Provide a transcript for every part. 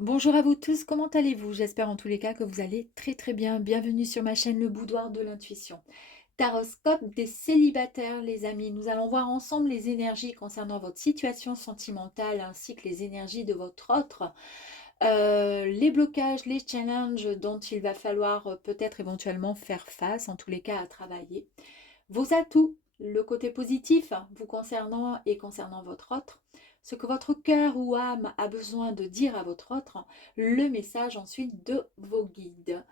Bonjour à vous tous, comment allez-vous? J'espère en tous les cas que vous allez très très bien. Bienvenue sur ma chaîne Le Boudoir de l'Intuition. Taroscope des célibataires, les amis. Nous allons voir ensemble les énergies concernant votre situation sentimentale ainsi que les énergies de votre autre. Les blocages, les challenges dont il va falloir peut-être éventuellement faire face, en tous les cas à travailler. Vos atouts, le côté positif vous concernant et concernant votre autre, ce que votre cœur ou âme a besoin de dire à votre autre, le message ensuite de vos guides.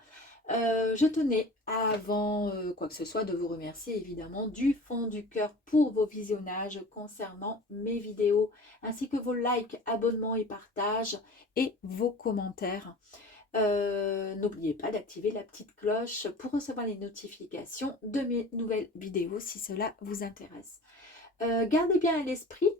Je tenais, avant quoi que ce soit, de vous remercier évidemment du fond du cœur pour vos visionnages concernant mes vidéos, ainsi que vos likes, abonnements et partages et vos commentaires. N'oubliez pas d'activer la petite cloche pour recevoir les notifications de mes nouvelles vidéos si cela vous intéresse. Gardez bien à l'esprit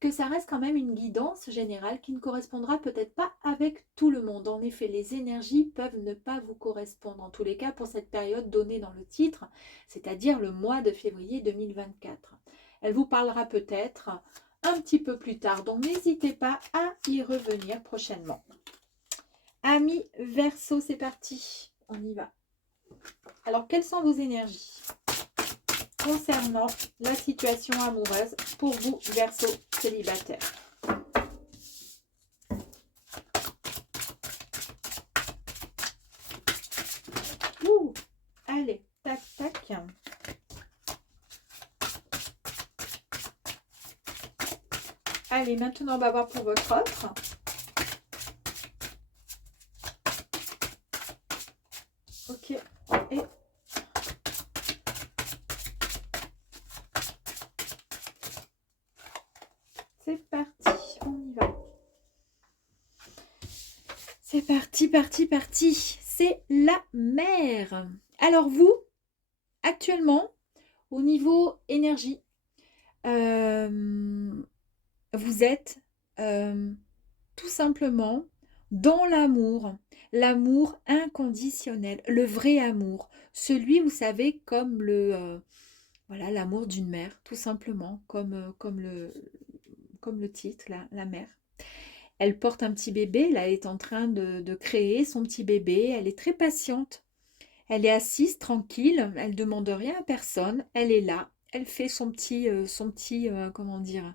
que ça reste quand même une guidance générale qui ne correspondra peut-être pas avec tout le monde. En effet, les énergies peuvent ne pas vous correspondre, en tous les cas pour cette période donnée dans le titre, c'est-à-dire le mois de février 2024. Elle vous parlera peut-être un petit peu plus tard, donc n'hésitez pas à y revenir prochainement. Amis Verseau, c'est parti, on y va. Alors, quelles sont vos énergies concernant la situation amoureuse pour vous, Verseau célibataire? Ouh, allez, tac, tac. Allez, maintenant, on va voir pour votre autre. Ok, et c'est parti, on y va. C'est parti, parti, parti. C'est la mer. Alors vous, actuellement, au niveau énergie, vous êtes tout simplement dans l'amour, l'amour inconditionnel, le vrai amour, celui, vous savez, comme voilà, l'amour d'une mère, tout simplement, comme le titre, la mère. Elle porte un petit bébé, là, elle est en train de créer son petit bébé, elle est très patiente, elle est assise, tranquille, elle ne demande rien à personne, elle est là, elle fait comment dire,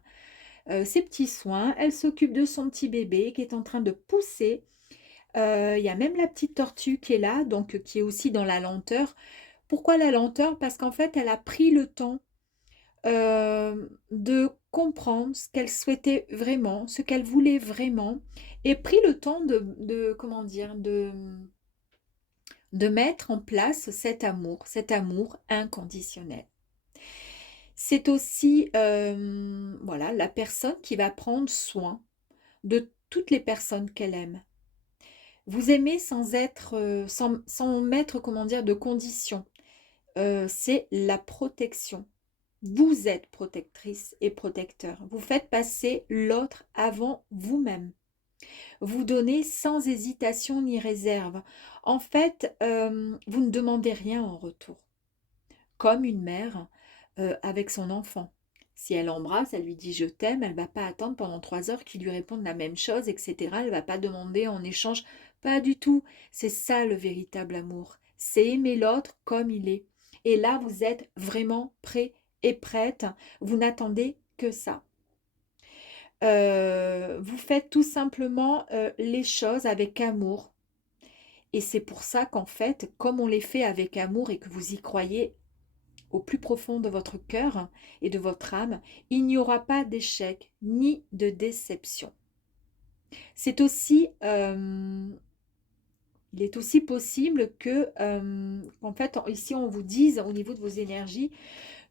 ses petits soins, elle s'occupe de son petit bébé qui est en train de pousser. Il y a même la petite tortue qui est là, donc qui est aussi dans la lenteur. Pourquoi la lenteur? Parce qu'en fait, elle a pris le temps de comprendre ce qu'elle souhaitait vraiment, ce qu'elle voulait vraiment, et pris le temps comment dire, de mettre en place cet amour inconditionnel. C'est aussi voilà, la personne qui va prendre soin de toutes les personnes qu'elle aime. Vous aimez sans mettre, comment dire, de conditions. C'est la protection. Vous êtes protectrice et protecteur. Vous faites passer l'autre avant vous-même. Vous donnez sans hésitation ni réserve. En fait, vous ne demandez rien en retour. Comme une mère avec son enfant. Si elle embrasse, elle lui dit je t'aime, elle ne va pas attendre pendant 3 heures qu'il lui réponde la même chose, etc. Elle ne va pas demander en échange. Pas du tout. C'est ça le véritable amour. C'est aimer l'autre comme il est. Et là, vous êtes vraiment prêt et prête. Vous n'attendez que ça. Vous faites tout simplement les choses avec amour. Et c'est pour ça qu'en fait, comme on les fait avec amour et que vous y croyez au plus profond de votre cœur et de votre âme, il n'y aura pas d'échec ni de déception. C'est aussi, il est aussi possible que, en fait, ici on vous dise au niveau de vos énergies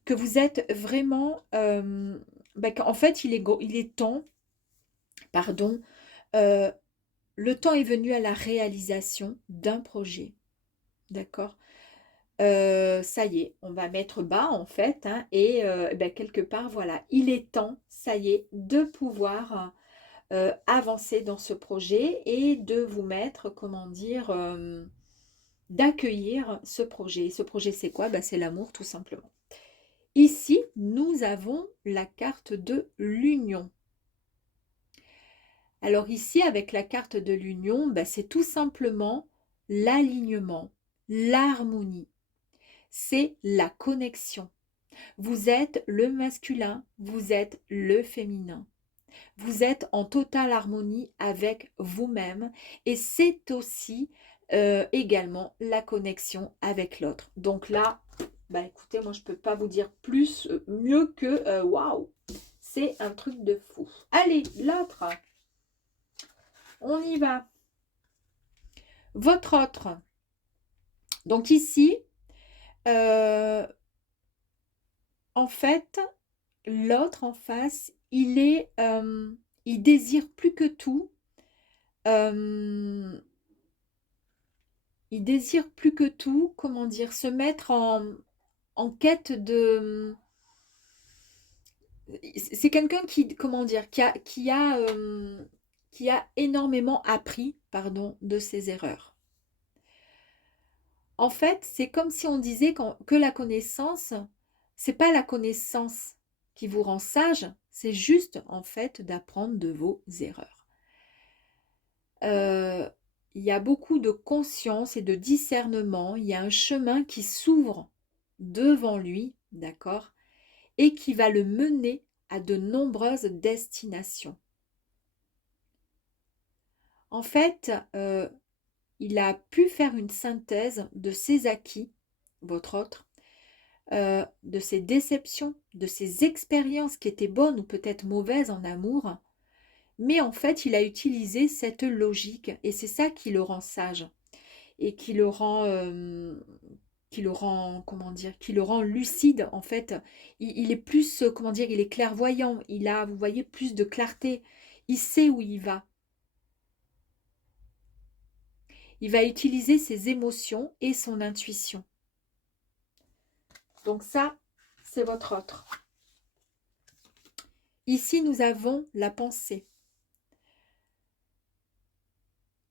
que vous êtes vraiment, qu'en fait il est temps, pardon, euh, le temps est venu à la réalisation d'un projet, d'accord? Ça y est, on va mettre bas en fait, hein, et quelque part, voilà, il est temps, ça y est, de pouvoir avancer dans ce projet et de vous mettre, comment dire, d'accueillir ce projet. Ce projet, c'est quoi? C'est l'amour, tout simplement. Ici, nous avons la carte de l'union. Alors ici, avec la carte de l'union, ben, c'est tout simplement l'alignement, l'harmonie, c'est la connexion. Vous êtes le masculin, vous êtes le féminin. Vous êtes en totale harmonie avec vous-même et c'est aussi également la connexion avec l'autre. Donc là, bah écoutez, moi je peux pas vous dire plus, mieux que waouh, c'est un truc de fou. Allez, l'autre, on y va. Votre autre. Donc ici, en fait, l'autre en face, il désire plus que tout. euh, il désire plus que tout, comment dire, se mettre en quête de. C'est quelqu'un qui, comment dire, qui a énormément appris, pardon, de ses erreurs. En fait, c'est comme si on disait que la connaissance, c'est pas la connaissance qui vous rend sage, c'est juste en fait d'apprendre de vos erreurs. Euh, il y a beaucoup de conscience et de discernement, il y a un chemin qui s'ouvre devant lui, d'accord, et qui va le mener à de nombreuses destinations. En fait, il a pu faire une synthèse de ses acquis, votre autre, de ses déceptions, de ses expériences qui étaient bonnes ou peut-être mauvaises en amour, mais en fait, il a utilisé cette logique et c'est ça qui le rend sage et qui le rend, comment dire, qui le rend lucide en fait. Il est plus, comment dire, il est clairvoyant, il a, vous voyez, plus de clarté, il sait où il va. Il va utiliser ses émotions et son intuition. Donc ça, c'est votre autre. Ici, nous avons la pensée.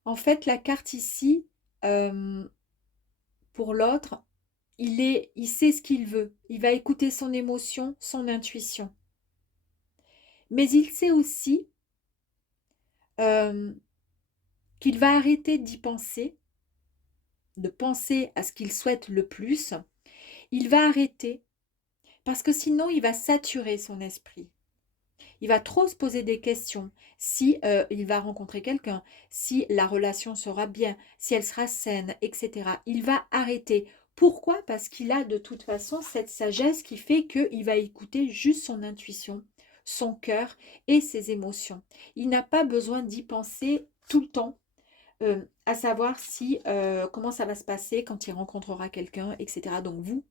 En fait, la carte ici, pour l'autre, il sait ce qu'il veut. Il va écouter son émotion, son intuition. Mais il sait aussi euh, qu'il va arrêter d'y penser, de penser à ce qu'il souhaite le plus. Il va arrêter parce que sinon, il va saturer son esprit. Il va trop se poser des questions. Si il va rencontrer quelqu'un, si la relation sera bien, si elle sera saine, etc. Il va arrêter. Pourquoi? Parce qu'il a de toute façon cette sagesse qui fait qu'il va écouter juste son intuition, son cœur et ses émotions. Il n'a pas besoin d'y penser tout le temps, à savoir si comment ça va se passer quand il rencontrera quelqu'un, etc. Donc vous,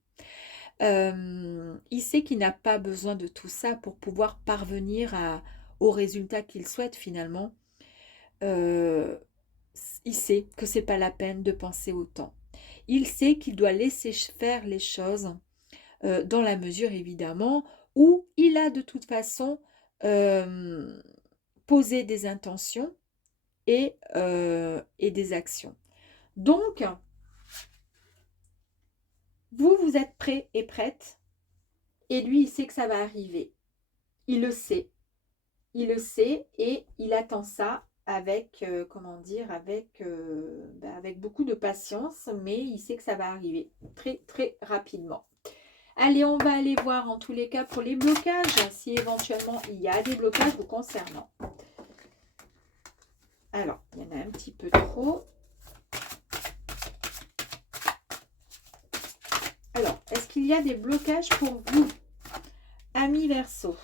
il sait qu'il n'a pas besoin de tout ça pour pouvoir parvenir au résultat qu'il souhaite finalement. Euh, il sait que c'est pas la peine de penser autant. Il sait qu'il doit laisser faire les choses dans la mesure évidemment où il a de toute façon euh, posé des intentions et des actions. Donc, vous, vous êtes prêt et prête et lui, il sait que ça va arriver. Il le sait. Il le sait et il attend ça avec, comment dire, avec beaucoup de patience, mais il sait que ça va arriver très, très rapidement. Allez, on va aller voir en tous les cas pour les blocages, si éventuellement il y a des blocages vous concernant. Alors, il y en a un petit peu trop. Alors, est-ce qu'il y a des blocages pour vous, amis Verseau?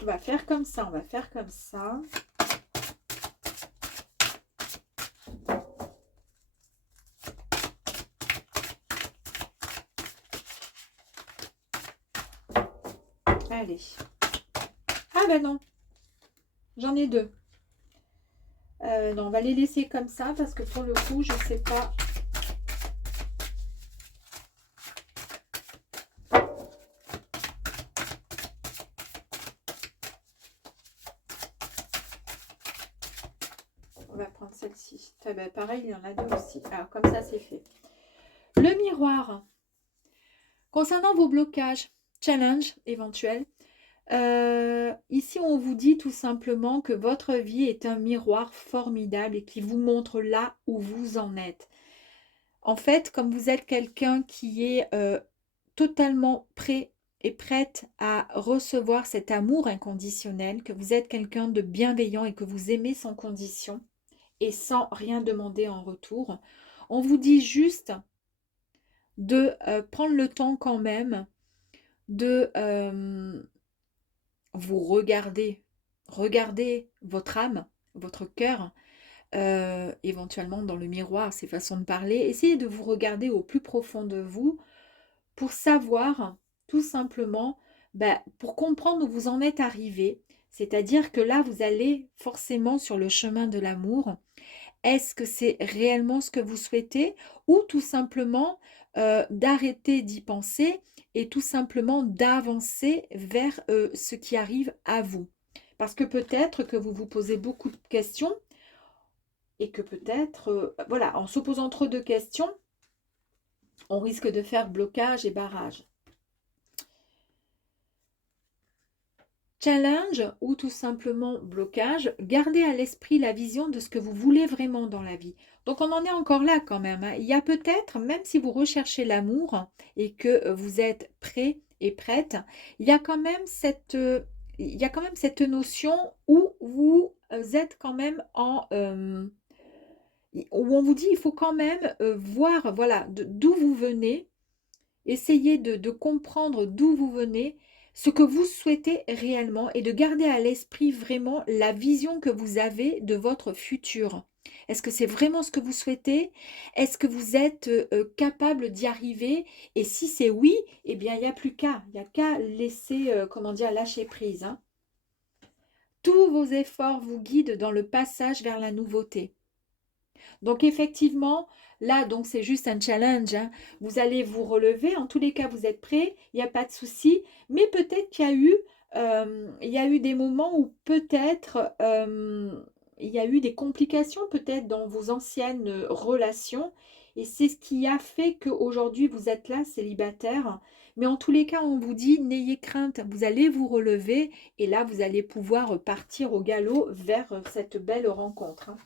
On va faire comme ça, on va faire comme ça. Allez. Ah ben non, j'en ai deux. Non, on va les laisser comme ça parce que pour le coup, je ne sais pas. On va prendre celle-ci. Ben, pareil, il y en a deux aussi. Alors, comme ça, c'est fait. Le miroir. Concernant vos blocages, challenges éventuels, ici on vous dit tout simplement que votre vie est un miroir formidable et qui vous montre là où vous en êtes. En fait, comme vous êtes quelqu'un qui est totalement prêt et prête à recevoir cet amour inconditionnel, que vous êtes quelqu'un de bienveillant et que vous aimez sans condition et sans rien demander en retour, on vous dit juste de prendre le temps quand même de vous regarder, regarder votre âme, votre cœur, éventuellement dans le miroir, ces façons de parler. Essayez de vous regarder au plus profond de vous pour savoir tout simplement, pour comprendre où vous en êtes arrivé. C'est-à-dire que là, vous allez forcément sur le chemin de l'amour. Est-ce que c'est réellement ce que vous souhaitez ou tout simplement d'arrêter d'y penser et tout simplement d'avancer vers ce qui arrive à vous? Parce que peut-être que vous vous posez beaucoup de questions et que peut-être, voilà, en se posant trop de questions, on risque de faire blocage et barrage. Challenge ou tout simplement blocage, gardez à l'esprit la vision de ce que vous voulez vraiment dans la vie. Donc on en est encore là quand même, hein. Il y a peut-être, même si vous recherchez l'amour et que vous êtes prêt et prête, il y a quand même cette notion où vous êtes quand même où on vous dit il faut quand même voir voilà, d'où vous venez. Essayez de comprendre d'où vous venez, ce que vous souhaitez réellement et de garder à l'esprit vraiment la vision que vous avez de votre futur. Est-ce que c'est vraiment ce que vous souhaitez? Est-ce que vous êtes capable d'y arriver? Et si c'est oui, eh bien, il n'y a plus qu'à. Il n'y a qu'à laisser, comment dire, lâcher prise, hein. Tous vos efforts vous guident dans le passage vers la nouveauté. Donc effectivement, là, donc c'est juste un challenge, hein. Vous allez vous relever. En tous les cas, vous êtes prêts. Il n'y a pas de souci. Mais peut-être qu'il y a eu des moments où peut-être il y a eu des complications peut-être dans vos anciennes relations. Et c'est ce qui a fait qu'aujourd'hui, vous êtes là, célibataire. Mais en tous les cas, on vous dit, n'ayez crainte, vous allez vous relever. Et là, vous allez pouvoir partir au galop vers cette belle rencontre, hein.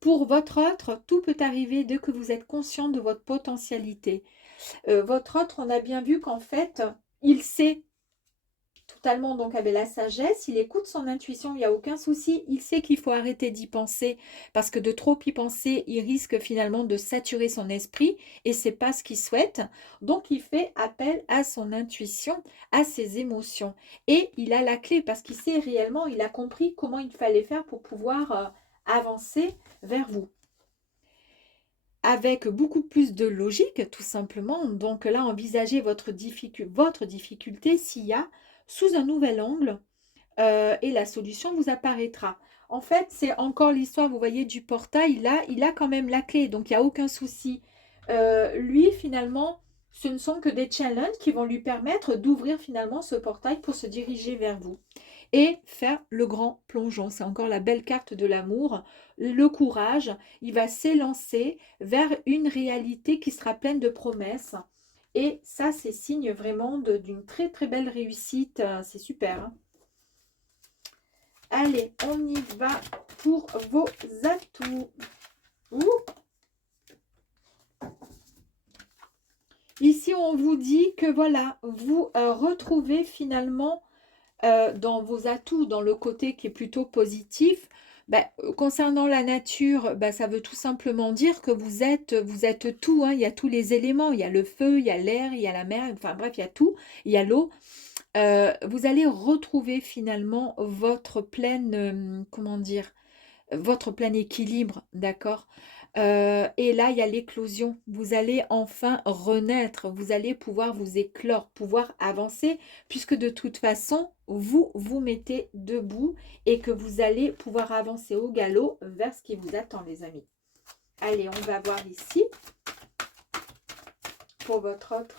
Pour votre autre, tout peut arriver dès que vous êtes conscient de votre potentialité. Votre autre, on a bien vu qu'en fait, il sait totalement donc avec la sagesse, il écoute son intuition, il n'y a aucun souci, il sait qu'il faut arrêter d'y penser parce que de trop y penser, il risque finalement de saturer son esprit et c'est pas ce qu'il souhaite. Donc il fait appel à son intuition, à ses émotions et il a la clé parce qu'il sait réellement, il a compris comment il fallait faire pour pouvoir avancer vers vous avec beaucoup plus de logique, tout simplement. Donc là, envisagez votre difficulté s'il y a sous un nouvel angle et la solution vous apparaîtra. En fait, c'est encore l'histoire, vous voyez, du portail. Là, il a quand même la clé, donc il n'y a aucun souci. Lui, finalement, ce ne sont que des challenges qui vont lui permettre d'ouvrir finalement ce portail pour se diriger vers vous et faire le grand plongeon. C'est encore la belle carte de l'amour, le courage. Il va s'élancer vers une réalité qui sera pleine de promesses. Et ça, c'est signe vraiment d'une très très belle réussite. C'est super, hein. Allez, on y va pour vos atouts. Ouh. Ici, on vous dit que voilà, vous retrouvez finalement dans vos atouts, dans le côté qui est plutôt positif. Concernant la nature, ça veut tout simplement dire que vous êtes tout, hein. Il y a tous les éléments, il y a le feu, il y a l'air, il y a la mer, enfin bref, il y a tout, il y a l'eau. Vous allez retrouver finalement votre pleine, comment dire, votre plein équilibre, d'accord? Et là, il y a l'éclosion. Vous allez enfin renaître, vous allez pouvoir vous éclore, pouvoir avancer, puisque de toute façon, vous vous mettez debout et que vous allez pouvoir avancer au galop vers ce qui vous attend, les amis. Allez, on va voir ici pour votre autre.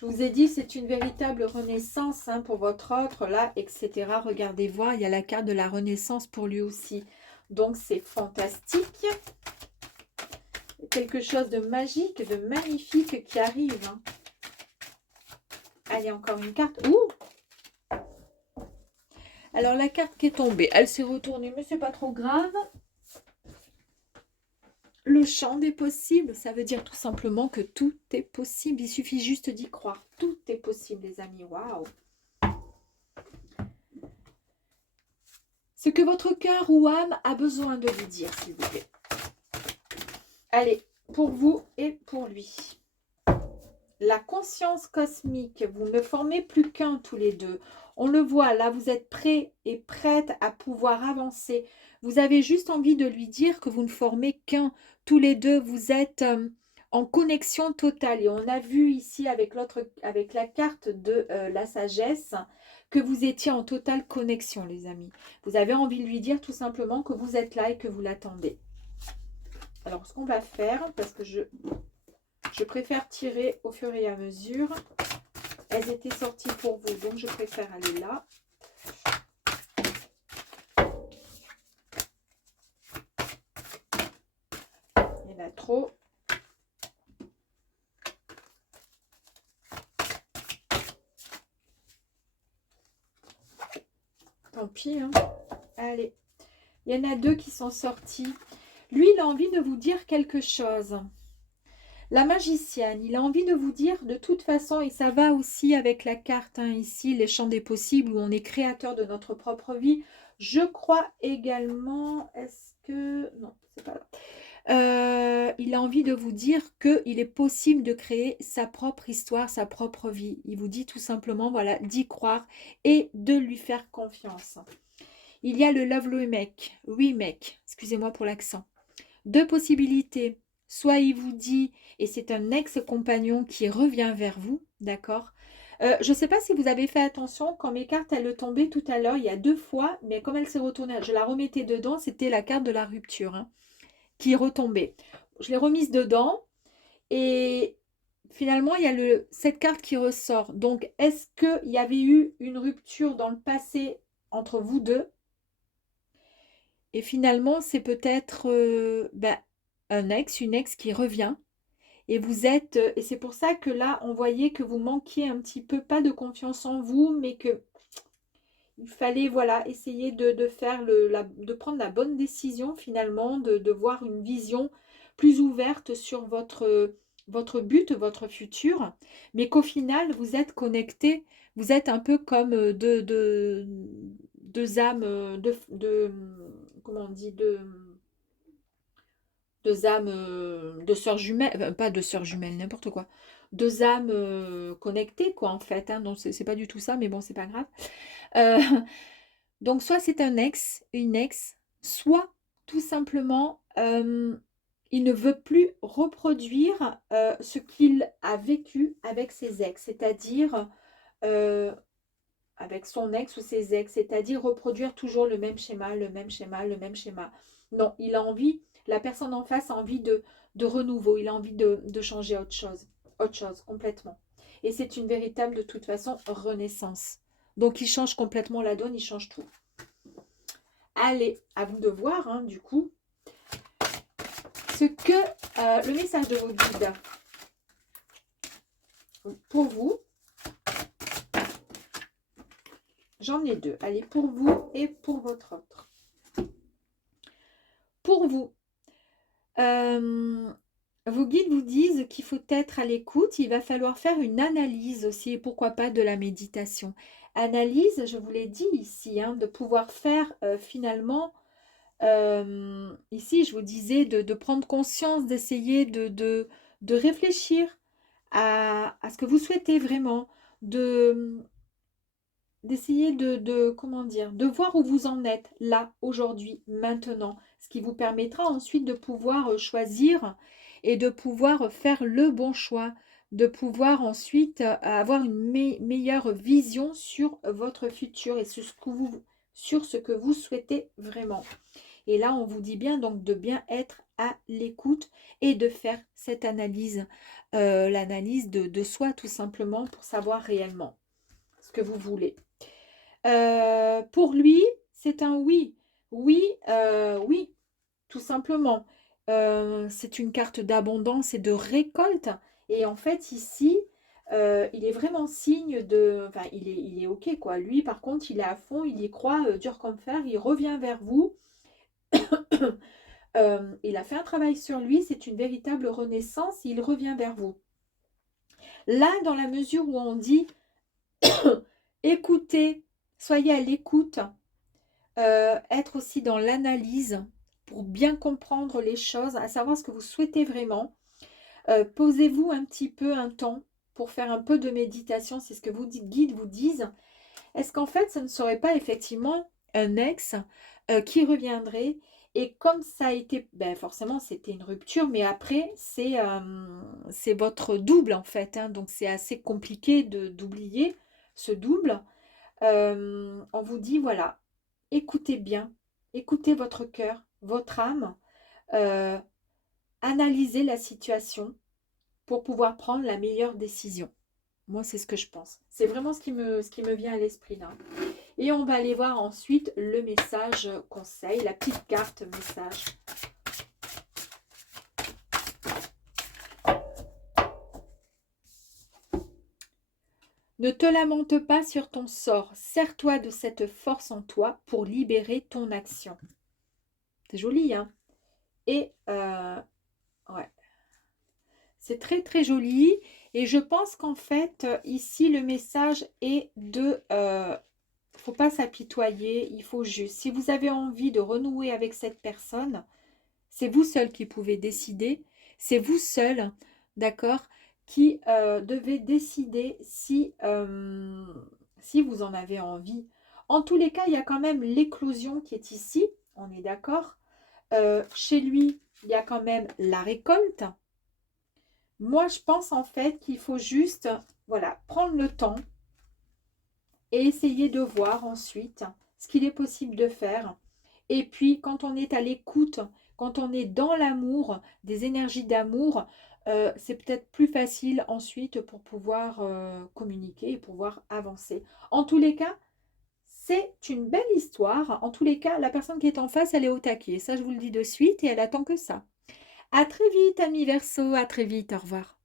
Je vous ai dit, c'est une véritable renaissance hein, pour votre autre, là, etc. Regardez voir, il y a la carte de la renaissance pour lui aussi. Donc, c'est fantastique. Quelque chose de magique, de magnifique qui arrive. Hein. Allez, encore une carte. Ouh! Alors, la carte qui est tombée, elle s'est retournée, mais c'est pas trop grave. Le champ des possibles, ça veut dire tout simplement que tout est possible. Il suffit juste d'y croire. Tout est possible, les amis. Waouh! Ce que votre cœur ou âme a besoin de vous dire, s'il vous plaît. Allez, pour vous et pour lui. La conscience cosmique, vous ne formez plus qu'un tous les deux. On le voit, là, vous êtes prêts et prêtes à pouvoir avancer. Vous avez juste envie de lui dire que vous ne formez qu'un tous les deux. Vous êtes en connexion totale. Et on a vu ici avec la carte de la sagesse que vous étiez en totale connexion, les amis. Vous avez envie de lui dire tout simplement que vous êtes là et que vous l'attendez. Alors, ce qu'on va faire, parce que je préfère tirer au fur et à mesure. Elles étaient sorties pour vous, donc je préfère aller là. Il y en a trop. Tant pis, hein. Allez. Il y en a deux qui sont sortis. Lui, il a envie de vous dire quelque chose. La magicienne, il a envie de vous dire de toute façon, et ça va aussi avec la carte hein, ici, les champs des possibles, où on est créateur de notre propre vie. Je crois également, est-ce que... Non, c'est pas là. Il a envie de vous dire qu'il est possible de créer sa propre histoire, sa propre vie. Il vous dit tout simplement, voilà, d'y croire et de lui faire confiance. Il y a le Love Remake, excusez-moi pour l'accent. Deux possibilités. Soit il vous dit, et c'est un ex-compagnon qui revient vers vous, d'accord. Je ne sais pas si vous avez fait attention, quand mes cartes, elles tombaient tout à l'heure, il y a deux fois, mais comme elle s'est retournée, je la remettais dedans, c'était la carte de la rupture hein, qui est retombée. Je l'ai remise dedans, et finalement, il y a cette carte qui ressort. Donc, est-ce qu'il y avait eu une rupture dans le passé entre vous deux? Et finalement, c'est peut-être un ex, une ex qui revient. Et vous êtes, et c'est pour ça que là, on voyait que vous manquiez un petit peu, pas de confiance en vous, mais que il fallait, voilà, essayer de faire de prendre la bonne décision finalement, de voir une vision plus ouverte sur votre but, votre futur, mais qu'au final, vous êtes connectés, vous êtes un peu comme deux âmes, comment on dit, deux âmes, de sœurs jumelles, enfin, pas de sœurs jumelles, n'importe quoi. Deux âmes connectées, quoi, en fait. Hein, donc, c'est pas du tout ça, mais bon, c'est pas grave. Euh, donc, soit c'est un ex, une ex, soit tout simplement, il ne veut plus reproduire ce qu'il a vécu avec ses ex, c'est-à-dire euh, avec son ex ou ses ex, c'est-à-dire reproduire toujours le même schéma, le même schéma, le même schéma. Non, il a envie, la personne en face a envie de renouveau, il a envie de changer autre chose complètement. Et c'est une véritable, de toute façon, renaissance. Donc, il change complètement la donne, il change tout. Allez, à vous de voir, hein, du coup, ce que le message de vos guides pour vous. J'en ai deux. Allez, pour vous et pour votre autre. Pour vous, vos guides vous disent qu'il faut être à l'écoute. Il va falloir faire une analyse aussi, et pourquoi pas de la méditation. Analyse, je vous l'ai dit ici, hein, de pouvoir faire finalement, ici je vous disais de prendre conscience, d'essayer de réfléchir à ce que vous souhaitez vraiment, d'essayer comment dire, de voir où vous en êtes là, aujourd'hui, maintenant, ce qui vous permettra ensuite de pouvoir choisir et de pouvoir faire le bon choix, de pouvoir ensuite avoir une meilleure vision sur votre futur et sur ce que vous souhaitez vraiment. Et là, on vous dit bien donc de bien être à l'écoute et de faire cette analyse, l'analyse de soi tout simplement pour savoir réellement ce que vous voulez. Pour lui, c'est un oui. Oui, oui, tout simplement. C'est une carte d'abondance et de récolte. Et en fait, ici, il est vraiment signe de... Enfin, il est OK, quoi. Lui, par contre, il est à fond, il y croit, dur comme fer. Il revient vers vous. Il a fait un travail sur lui. C'est une véritable renaissance. Il revient vers vous. Là, dans la mesure où on dit écoutez, soyez à l'écoute, être aussi dans l'analyse pour bien comprendre les choses, à savoir ce que vous souhaitez vraiment. Posez-vous un petit peu un temps pour faire un peu de méditation, c'est ce que vos guides vous disent. Est-ce qu'en fait, ça ne serait pas effectivement un ex qui reviendrait et comme ça a été, ben forcément, c'était une rupture, mais après, c'est votre double en fait, hein, donc c'est assez compliqué d'oublier ce double. On vous dit, voilà, écoutez bien, écoutez votre cœur, votre âme, euh, analysez la situation pour pouvoir prendre la meilleure décision. Moi, c'est ce que je pense. C'est vraiment ce qui me vient à l'esprit là. Et on va aller voir ensuite le message conseil, la petite carte message. Ne te lamente pas sur ton sort. Sers-toi de cette force en toi pour libérer ton action. C'est joli, hein? Et ouais, c'est très très joli. Et je pense qu'en fait, ici, le message est de... faut pas s'apitoyer, il faut juste. Si vous avez envie de renouer avec cette personne, c'est vous seul qui pouvez décider. C'est vous seul, d'accord, qui devez décider si vous en avez envie. En tous les cas, il y a quand même l'éclosion qui est ici, on est d'accord. Chez lui, il y a quand même la récolte. Moi, je pense en fait qu'il faut juste, voilà, prendre le temps et essayer de voir ensuite ce qu'il est possible de faire. Et puis, quand on est à l'écoute, quand on est dans l'amour, des énergies d'amour, c'est peut-être plus facile ensuite pour pouvoir communiquer et pouvoir avancer. En tous les cas, c'est une belle histoire. En tous les cas, la personne qui est en face, elle est au taquet. Ça, je vous le dis de suite et elle attend que ça. À très vite, amis Verseau. À très vite. Au revoir.